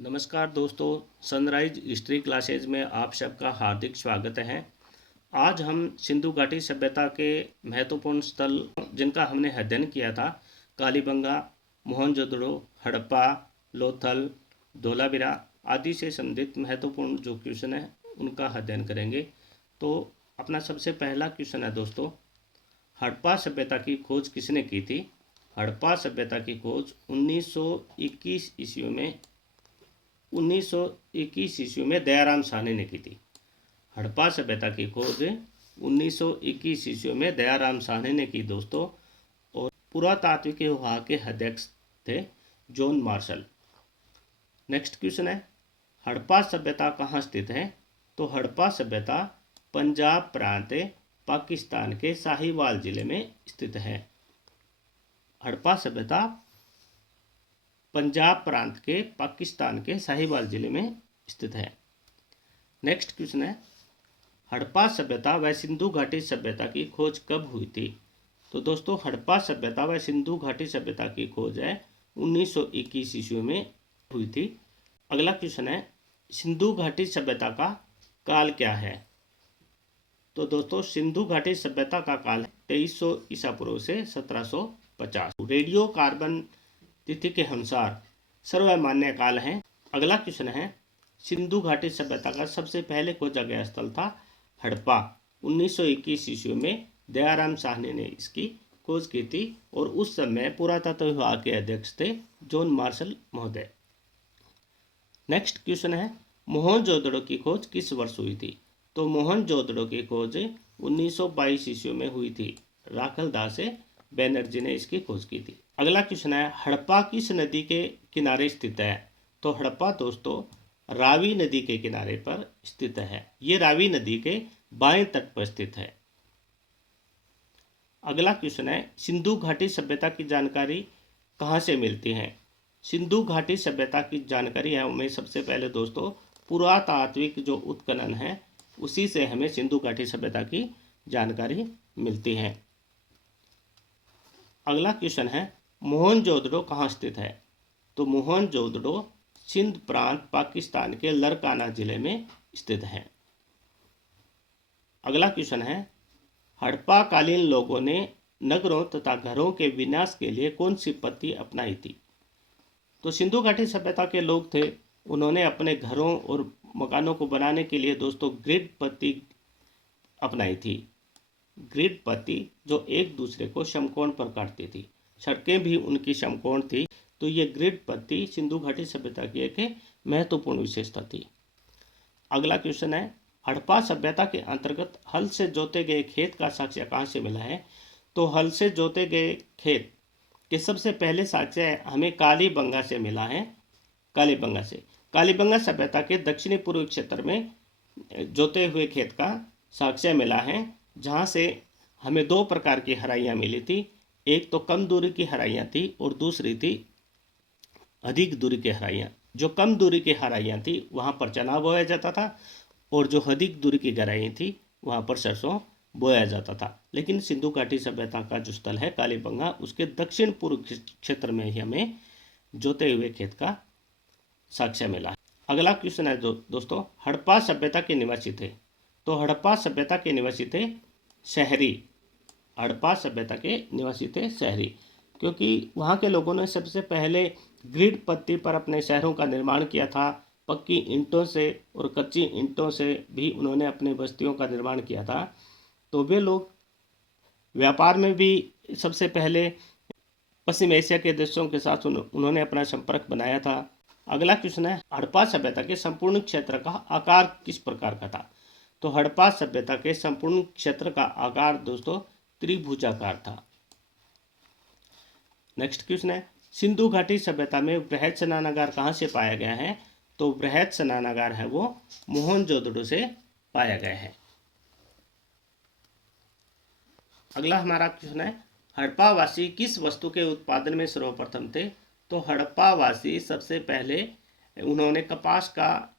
नमस्कार दोस्तों, sunrise history classes में आप सबका हार्दिक स्वागत है। आज हम सिंधु घाटी सभ्यता के महत्वपूर्ण स्थल जिनका हमने अध्ययन किया था, कालीबंगा, मोहनजोदड़ो, हड़प्पा, लोथल, धोलावीरा आदि से संबंधित महत्वपूर्ण जो क्वेश्चन है उनका अध्ययन करेंगे। तो अपना सबसे पहला क्वेश्चन है दोस्तों, हड़प्पा सभ्यता की खोज किसने की थी? हड़प्पा सभ्यता की खोज 1921 ईस्वी में दयाराम साहनी ने की थी। हड़प्पा सभ्यता की खोज 1921 ईस्वी में दयाराम साहनी ने की दोस्तों। और पुरातात्विक विभाग के अध्यक्ष थे जॉन मार्शल। नेक्स्ट क्वेश्चन है, हड़प्पा सभ्यता कहाँ स्थित है? तो हड़प्पा सभ्यता पंजाब प्रांत पाकिस्तान के साहिवाल जिले में स्थित है। हड़प्पा सभ्यता पंजाब प्रांत के पाकिस्तान के साहिवाल जिले में स्थित है। नेक्स्ट क्वेश्चन है, हड़प्पा सभ्यता व सिंधु घाटी सभ्यता की खोज कब हुई थी? तो दोस्तों, हड़प्पा सभ्यता व सिंधु घाटी सभ्यता की खोज है 1921 ईस्वी में हुई थी। अगला क्वेश्चन है, सिंधु घाटी सभ्यता का काल क्या है? तो दोस्तों, सिंधु घाटी सभ्यता का काल 2300 ईसा पूर्व से 1750 रेडियो कार्बन तिथि के अनुसार सर्वमान्य काल है। अगला क्वेश्चन है, सिंधु घाटी सभ्यता का सबसे पहले खोजा गया स्थल था हड़प्पा। 1921 ईस्वी में दयाराम साहनी ने इसकी खोज की थी और उस समय पुरातत्व विभाग के अध्यक्ष थे जॉन मार्शल महोदय। नेक्स्ट क्वेश्चन है, मोहनजोदड़ो की खोज किस वर्ष हुई थी? तो मोहनजोदड़ो की खोज 1922 ईस्वी में हुई थी। राखल दास बैनर्जी ने इसकी खोज की थी। अगला क्वेश्चन है, हड़प्पा किस नदी के किनारे स्थित है? तो हड़प्पा दोस्तों रावी नदी के किनारे पर स्थित है। ये रावी नदी के बाएं तट पर स्थित है। अगला क्वेश्चन है, सिंधु घाटी सभ्यता की जानकारी कहाँ से मिलती है? सिंधु घाटी सभ्यता की जानकारी है हमें सबसे पहले दोस्तों पुरातात्विक जो उत्खनन है उसी से हमें सिंधु घाटी सभ्यता की जानकारी मिलती है। अगला क्वेश्चन है, मोहनजोदड़ो कहाँ स्थित है? तो मोहनजोदड़ो सिंध प्रांत पाकिस्तान के लरकाना जिले में स्थित है। अगला क्वेश्चन है, हड़प्पा कालीन लोगों ने नगरों तथा घरों के विनाश के लिए कौन सी पद्धति अपनाई थी? तो सिंधु घाटी सभ्यता के लोग थे, उन्होंने अपने घरों और मकानों को बनाने के लिए दोस्तों ग्रिड पद्धति अपनाई थी। ग्रिड पद्धति जो एक दूसरे को समकोण पर काटती थी, सड़कें भी उनकी समकोण थी। तो ये ग्रिड पद्धति सिंधु घाटी सभ्यता की एक महत्वपूर्ण विशेषता थी। अगला क्वेश्चन है, हड़प्पा सभ्यता के अंतर्गत हल से जोते गए खेत का साक्ष्य कहाँ से मिला है? तो हल से जोते गए खेत के सबसे पहले साक्ष्य हमें कालीबंगा से मिला है। कालीबंगा सभ्यता के दक्षिणी पूर्व क्षेत्र में जोते हुए खेत का साक्ष्य मिला है, जहाँ से हमें दो प्रकार की हराइयाँ मिली थी। एक तो कम दूरी की हराइयाँ थी और दूसरी थी अधिक दूरी की हराइयाँ। जो कम दूरी की हराइयाँ थी वहाँ पर चना बोया जाता था और जो अधिक दूरी की गहराइयाँ थी वहाँ पर सरसों बोया जाता था। लेकिन सिंधु घाटी सभ्यता का जो स्थल है कालीबंगा, उसके दक्षिण पूर्व क्षेत्र में ही हमें जोते हुए खेत का साक्ष्य मिला है। अगला क्वेश्चन है दोस्तों, हड़प्पा सभ्यता के निवासी थे? तो हड़प्पा सभ्यता के निवासी थे शहरी। हड़प्पा सभ्यता के निवासी थे शहरी, क्योंकि वहाँ के लोगों ने सबसे पहले ग्रिड पद्धति पर अपने शहरों का निर्माण किया था। पक्की ईंटों से और कच्ची ईंटों से भी उन्होंने अपनी बस्तियों का निर्माण किया था। तो वे लोग व्यापार में भी सबसे पहले पश्चिम एशिया के देशों के साथ उन्होंने अपना संपर्क बनाया था। अगला क्वेश्चन है, हड़प्पा सभ्यता के संपूर्ण क्षेत्र का आकार किस प्रकार का था? तो हड़प्पा सभ्यता के संपूर्ण क्षेत्र का आकार दोस्तों त्रिभुजाकार था। नेक्स्ट क्वेश्चन है, सिंधु घाटी सभ्यता में बृहद स्नानागार कहाँ से पाया गया है? तो बृहद स्नानागार है वो मोहनजोदड़ो से पाया गया है। अगला हमारा क्वेश्चन है, हड़प्पा वासी किस वस्तु के उत्पादन में सर्वप्रथम थे? तो हड़प्पा वासी सबसे पहले उन्होंने कपास का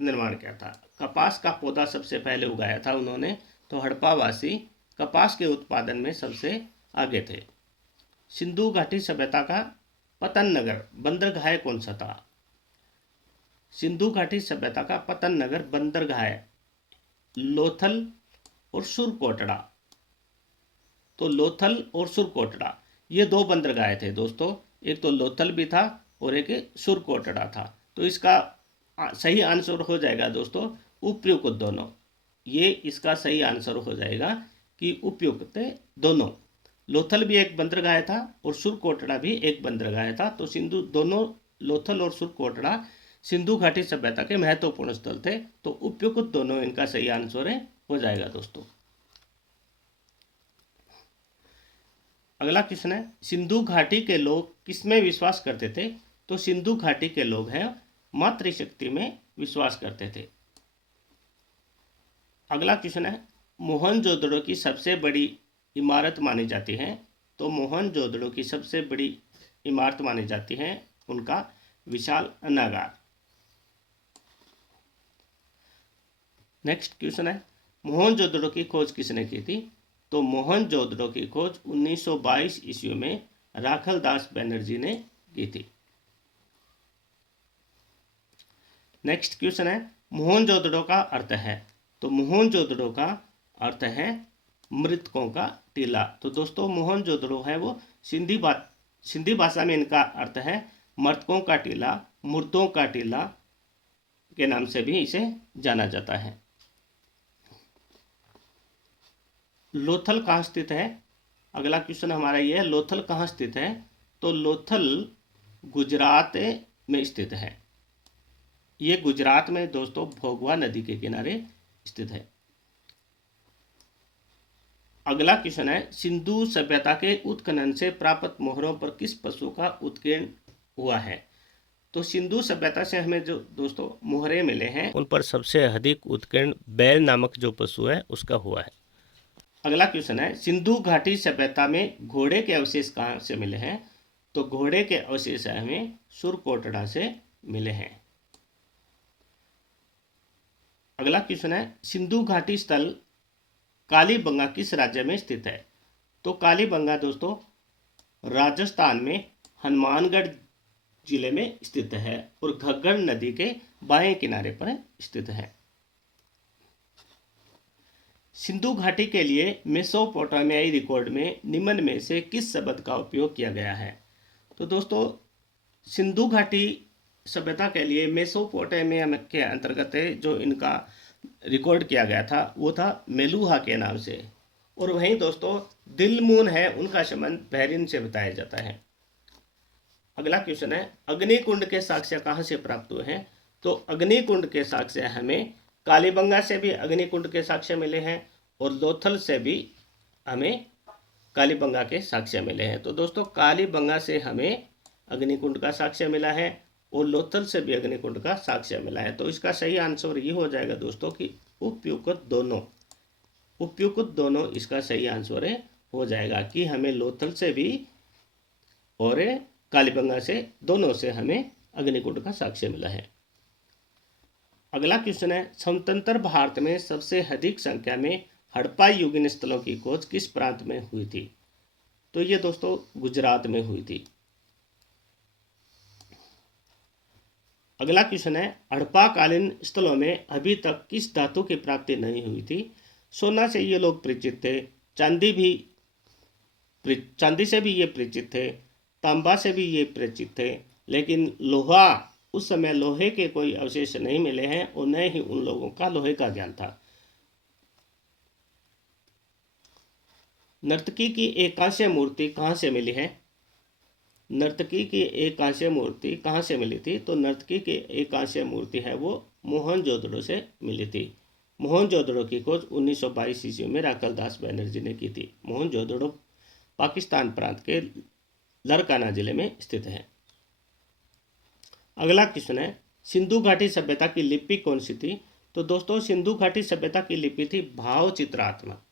निर्माण किया था। कपास का पौधा सबसे पहले उगाया था उन्होंने। तो हड़प्पा वासी कपास के उत्पादन में सबसे आगे थे। सिंधु घाटी सभ्यता का पतन नगर बंदरगाह कौन सा था? सिंधु घाटी सभ्यता का पतन नगर बंदरगाह है लोथल और सुरकोटड़ा। तो लोथल और सुरकोटड़ा ये दो बंदरगाह थे दोस्तों, एक तो लोथल भी था और एक सुरकोटड़ा था। तो इसका सही आंसर हो जाएगा दोस्तों उपयुक्त दोनों। ये इसका सही आंसर हो जाएगा कि उपयुक्त दोनों। लोथल भी एक बंदरगाह था और सुरकोटड़ा भी एक बंदरगाह था। तो सिंधु दोनों लोथल और सुरकोटड़ा सिंधु घाटी सभ्यता के महत्वपूर्ण स्थल थे। तो उपयुक्त दोनों इनका सही आंसर हो जाएगा दोस्तों। अगला क्वेश्चन है सिंधु घाटी के लोग किसमें विश्वास करते थे? तो सिंधु घाटी के लोग हैं मातृशक्ति में विश्वास करते थे। अगला क्वेश्चन है मोहनजोदड़ो की सबसे बड़ी इमारत मानी जाती है। तो मोहनजोदड़ो की सबसे बड़ी इमारत मानी जाती है उनका विशाल अनागार। नेक्स्ट क्वेश्चन है मोहनजोदड़ो की खोज किसने की थी? तो मोहनजोदड़ो की खोज 1922 ईस्वी में राखलदास बनर्जी ने की थी। नेक्स्ट क्वेश्चन है मोहनजोदड़ो का अर्थ है। तो मोहनजोदड़ो का अर्थ है मृतकों का टीला। तो दोस्तों मोहनजोदड़ो है वो सिंधी भाषा में इनका अर्थ है मृतकों का टीला, मुर्दों का टीला के नाम से भी इसे जाना जाता है। लोथल कहाँ स्थित है? अगला क्वेश्चन हमारा ये है लोथल कहाँ स्थित है? तो लोथल गुजरात में स्थित है। ये गुजरात में दोस्तों भोगवा नदी के किनारे स्थित है। अगला क्वेश्चन है सिंधु सभ्यता के उत्खनन से प्राप्त मोहरों पर किस पशु का उत्कीर्ण हुआ है? तो सिंधु सभ्यता से हमें जो दोस्तों मोहरे मिले हैं उन पर सबसे अधिक उत्कीर्ण बैल नामक जो पशु है उसका हुआ है। अगला क्वेश्चन है सिंधु घाटी सभ्यता में घोड़े के अवशेष कहाँ से मिले हैं? तो घोड़े के अवशेष हमें सुरकोटड़ा से मिले हैं। अगला क्वेश्चन है सिंधु घाटी स्थल कालीबंगा किस राज्य में स्थित है? तो कालीबंगा दोस्तों राजस्थान में हनुमानगढ़ जिले में स्थित है और घग्गर नदी के बाएं किनारे पर स्थित है। सिंधु घाटी के लिए मेसोपोटामियाई रिकॉर्ड में निम्न में से किस शब्द का उपयोग किया गया है? तो दोस्तों सिंधु घाटी सभ्यता के लिए मेसोपोटामिया के अंतर्गत जो इनका रिकॉर्ड किया गया था वो था मेलुहा के नाम से। और वहीं दोस्तों दिलमून है उनका संबंध बहरीन से बताया जाता है। अगला क्वेश्चन है अग्निकुंड के साक्ष्य कहाँ से प्राप्त हुए हैं? तो अग्निकुंड के साक्ष्य हमें कालीबंगा से भी अग्निकुंड के साक्ष्य मिले हैं और लोथल से भी हमें कालीबंगा के साक्ष्य मिले हैं। तो दोस्तों कालीबंगा से हमें अग्निकुंड का साक्ष्य मिला है और लोथल से भी अग्निकुंड का साक्ष्य मिला है। तो इसका सही आंसर ये हो जाएगा दोस्तों कि उपयुक्त दोनों इसका सही आंसर हो जाएगा कि हमें लोथल से भी और कालीबंगा से दोनों से हमें अग्निकुंड का साक्ष्य मिला है। अगला क्वेश्चन है स्वतंत्र भारत में सबसे अधिक संख्या में हड़प्पा युगीन स्थलों की खोज किस प्रांत में हुई थी? तो ये दोस्तों गुजरात में हुई थी। अगला क्वेश्चन है हड़प्पा कालीन स्थलों में अभी तक किस धातु की प्राप्ति नहीं हुई थी? सोना से ये लोग परिचित थे, चांदी से भी ये परिचित थे, तांबा से भी ये परिचित थे, लेकिन लोहा उस समय लोहे के कोई अवशेष नहीं मिले हैं और न ही उन लोगों का लोहे का ज्ञान था। नर्तकी की एक कांस्य मूर्ति कहाँ से मिली है? नर्तकी की एक कांस्य मूर्ति कहाँ से मिली थी? तो नर्तकी की एक कांस्य मूर्ति है वो मोहनजोदड़ो से मिली थी। मोहनजोदड़ो की खोज 1922 ईस्वी में राखलदास बनर्जी ने की थी। मोहनजोदड़ो पाकिस्तान प्रांत के लरकाना जिले में स्थित है। अगला क्वेश्चन है सिंधु घाटी सभ्यता की लिपि कौन सी थी? तो दोस्तों सिंधु घाटी सभ्यता की लिपि थी भाव चित्रात्मक।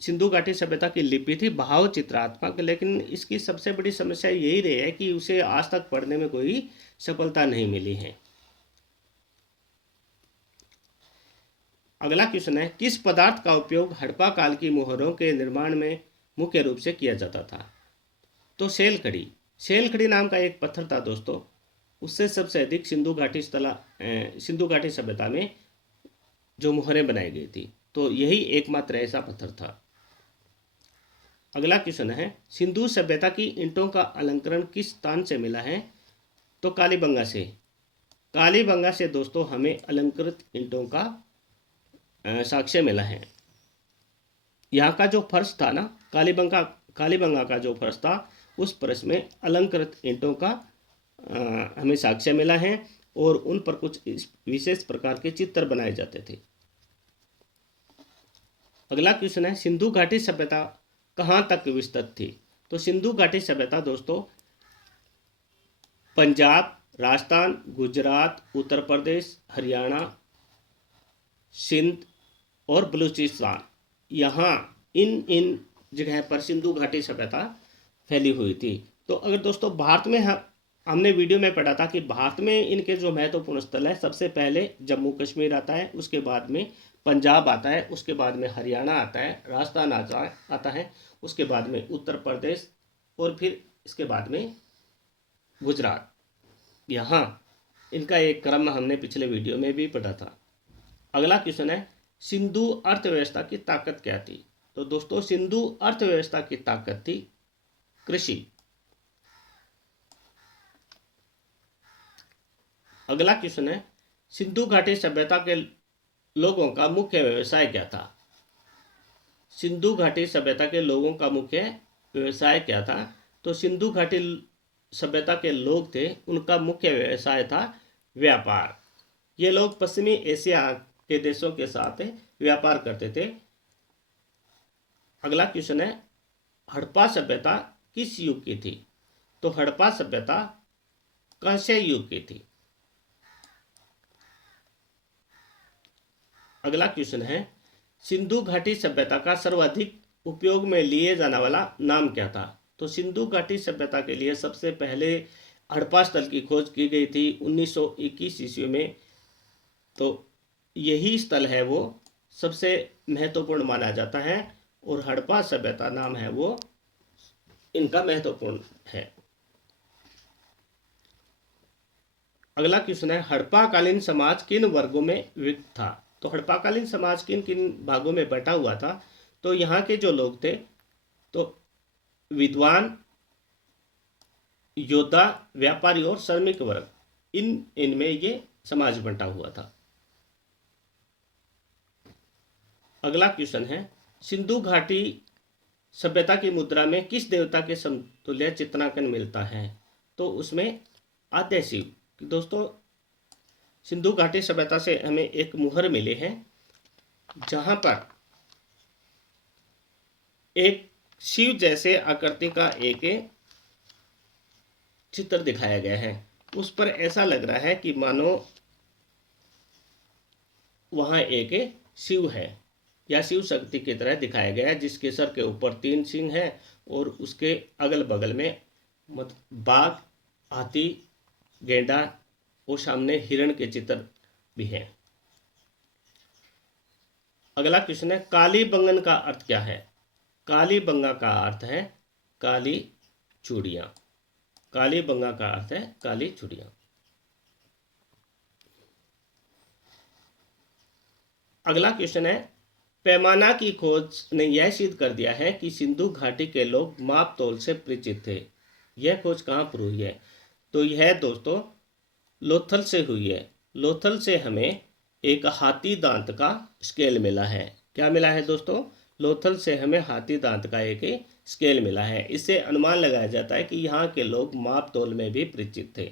सिंधु घाटी सभ्यता की लिपि थी भाव चित्रात्मक, लेकिन इसकी सबसे बड़ी समस्या यही रही है कि उसे आज तक पढ़ने में कोई सफलता नहीं मिली है। अगला क्वेश्चन है किस पदार्थ का उपयोग हड़प्पा काल की मोहरों के निर्माण में मुख्य रूप से किया जाता था? तो सेल खड़ी नाम का एक पत्थर था दोस्तों उससे सबसे अधिक सिंधु घाटी सभ्यता में जो मुहरें बनाई गई थी। तो यही एकमात्र ऐसा पत्थर था। अगला क्वेश्चन है, सिंधु सभ्यता की ईंटों का अलंकरण किस स्थान से मिला है? तो कालीबंगा से। कालीबंगा से दोस्तों हमें अलंकृत ईंटों का साक्ष्य मिला है। यहाँ का जो फर्श था ना, कालीबंगा का जो फर्श था, उस फर्श में अलंकृत ईंटों का हमें साक्ष्य मिला है और उन पर कुछ विशेष प्रकार के चित्र बनाए जाते थे। अगला क्वेश्चन है, सिंधु घाटी सभ्यता कहाँ तक विस्तृत थी? तो सिंधु घाटी सभ्यता दोस्तों पंजाब, राजस्थान, गुजरात, उत्तर प्रदेश, हरियाणा, सिंध और बलूचिस्तान, यहाँ इन जगह पर सिंधु घाटी सभ्यता फैली हुई थी। तो अगर दोस्तों भारत में हमने वीडियो में पढ़ा था कि भारत में इनके जो महत्वपूर्ण स्थल है, सबसे पहले जम्मू कश्मीर आता है, उसके बाद में पंजाब आता है, उसके बाद में हरियाणा आता है, राजस्थान आता है, उसके बाद में उत्तर प्रदेश और फिर इसके बाद में गुजरात। यहाँ इनका एक क्रम हमने पिछले वीडियो में भी पढ़ा था। अगला क्वेश्चन है, सिंधु अर्थव्यवस्था की ताकत क्या थी? तो दोस्तों सिंधु अर्थव्यवस्था की ताकत थी कृषि। अगला क्वेश्चन है, सिंधु घाटी सभ्यता के लोगों का मुख्य व्यवसाय क्या था? सिंधु घाटी सभ्यता के लोगों का मुख्य व्यवसाय क्या था? तो सिंधु घाटी सभ्यता के लोग थे, उनका मुख्य व्यवसाय था व्यापार। ये लोग पश्चिमी एशिया के देशों के साथ व्यापार करते थे। अगला क्वेश्चन है, हड़प्पा सभ्यता किस युग की थी? तो हड़प्पा सभ्यता कांस्य युग की थी। अगला क्वेश्चन है, सिंधु घाटी सभ्यता का सर्वाधिक उपयोग में लिए जाने वाला नाम क्या था? तो सिंधु घाटी सभ्यता के लिए सबसे पहले हड़प्पा स्थल की खोज की गई थी 1921 ईस्वी में। तो यही स्थल है वो सबसे महत्वपूर्ण माना जाता है और हड़प्पा सभ्यता नाम है वो इनका महत्वपूर्ण है। अगला क्वेश्चन है, हड़प्पाकालीन समाज किन वर्गों में विभक्त था? तो हड़प्पाकालीन समाज किन किन भागों में बटा हुआ था? तो यहाँ के जो लोग थे, तो विद्वान, योद्धा, व्यापारी और श्रमिक वर्ग, इनमें ये समाज बंटा हुआ था। अगला क्वेश्चन है, सिंधु घाटी सभ्यता की मुद्रा में किस देवता के समतुल्य चित्रांकन मिलता है? तो उसमें आद्य शिव। दोस्तों सिंधु घाटी सभ्यता से हमें एक मुहर मिले हैं जहां पर एक शिव जैसे आकृति का एक चित्र दिखाया गया है। उस पर ऐसा लग रहा है कि मानो वहां एक शिव है या शिव शक्ति की तरह दिखाया गया है, जिसके सर के ऊपर 3 सिंह है और उसके अगल बगल में बाघ, हाथी, गेंडा और सामने हिरण के चित्र भी हैं। अगला क्वेश्चन है, कालीबंगन का अर्थ क्या है? कालीबंगा का अर्थ है काली चूड़ियां। कालीबंगा का अर्थ है काली चूड़ियां। अगला क्वेश्चन है, पैमाना की खोज ने यह सिद्ध कर दिया है कि सिंधु घाटी के लोग माप तोल से परिचित थे। यह खोज कहाँ पर हुई है? तो यह दोस्तों लोथल से हुई है। लोथल से हमें एक हाथी दांत का स्केल मिला है। क्या मिला है दोस्तों? लोथल से हमें हाथी दांत का एक स्केल मिला है। इससे अनुमान लगाया जाता है कि यहाँ के लोग माप तोल में भी परिचित थे।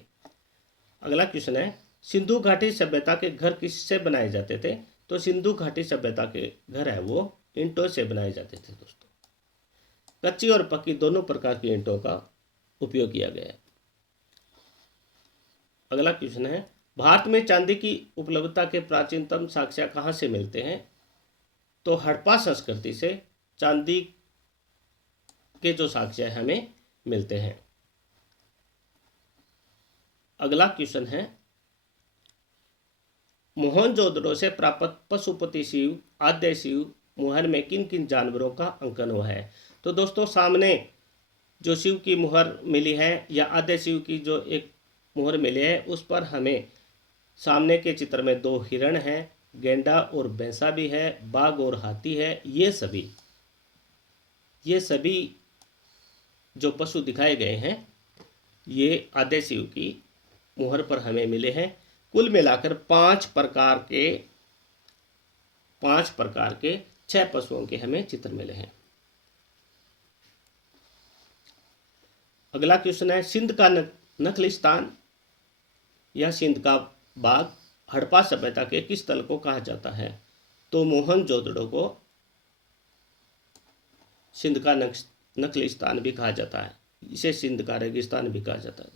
अगला क्वेश्चन है, सिंधु घाटी सभ्यता के घर किससे बनाए जाते थे? तो सिंधु घाटी सभ्यता के घर है वो ईंटों से बनाए जाते थे दोस्तों। कच्ची और पक्की दोनों प्रकार की ईंटों का उपयोग किया गया है। अगला क्वेश्चन है, भारत में चांदी की उपलब्धता के प्राचीनतम साक्ष्य कहाँ से मिलते हैं? तो हड़प्पा संस्कृति से चांदी के जो साक्ष्य हमें मिलते हैं। अगला क्वेश्चन है, मोहनजोदड़ो से प्राप्त पशुपति शिव, आद्य शिव मुहर में किन किन जानवरों का अंकन हुआ है? तो दोस्तों सामने जो शिव की मुहर मिली है या आद्य शिव की जो एक मोहर मिले हैं उस पर हमें सामने के चित्र में 2 हिरण हैं, गेंडा और भैंसा भी है, बाघ और हाथी है। ये सभी जो पशु दिखाए गए हैं ये आदेश युग की मोहर पर हमें मिले हैं। कुल मिलाकर 5 प्रकार के 6 पशुओं के हमें चित्र मिले हैं। अगला क्वेश्चन है, सिंध का नखलिस्तान या सिंध का बाघ हड़प्पा सभ्यता के किस स्थल को कहा जाता है? तो मोहनजोदड़ो को सिंध का नखलिस्तान भी कहा जाता है, इसे सिंध का रेगिस्तान भी कहा जाता है।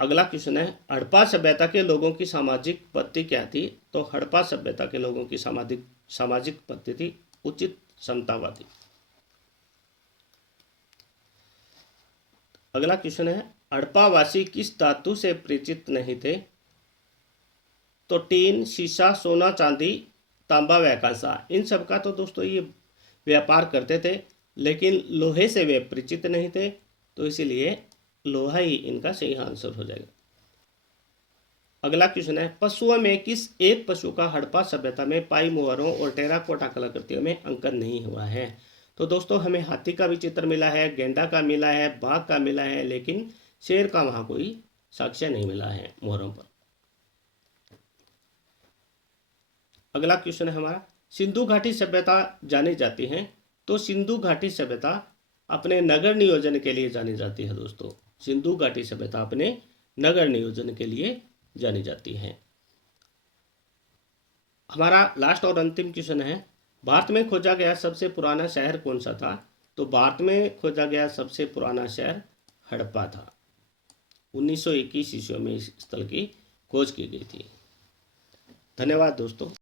अगला क्वेश्चन है, हड़प्पा सभ्यता के लोगों की सामाजिक पद्धति क्या थी? तो हड़प्पा सभ्यता के लोगों की सामाजिक पद्धति थी उचित समतावादी। अगला क्वेश्चन है, हड़प्पावासी किस धातु से परिचित नहीं थे? तो टीन, शीशा, सोना, चांदी, तांबा व कांसा, इन सब का तो दोस्तों ये व्यापार करते थे, लेकिन लोहे से वे परिचित नहीं थे, तो इसीलिए लोहा ही इनका सही आंसर हो जाएगा। अगला क्वेश्चन है, पशुओं में किस एक पशु का हड़प्पा सभ्यता में पाई मोहरों और टेराकोटा कलाकृतियों में अंकन नहीं हुआ है? तो दोस्तों हमें हाथी का भी चित्र मिला है, गेंडा का मिला है, बाघ का मिला है, लेकिन शेर का वहां कोई साक्ष्य नहीं मिला है मोहरों पर। अगला क्वेश्चन है हमारा, सिंधु घाटी सभ्यता जानी जाती है? तो सिंधु घाटी सभ्यता अपने नगर नियोजन के लिए जानी जाती है। दोस्तों सिंधु घाटी सभ्यता अपने नगर नियोजन के लिए जानी जाती है। हमारा लास्ट और अंतिम क्वेश्चन है, भारत में खोजा गया सबसे पुराना शहर कौन सा था? तो भारत में खोजा गया सबसे पुराना शहर हड़प्पा था। 1921 ईस्वी में इस स्थल की खोज की गई थी। धन्यवाद दोस्तों।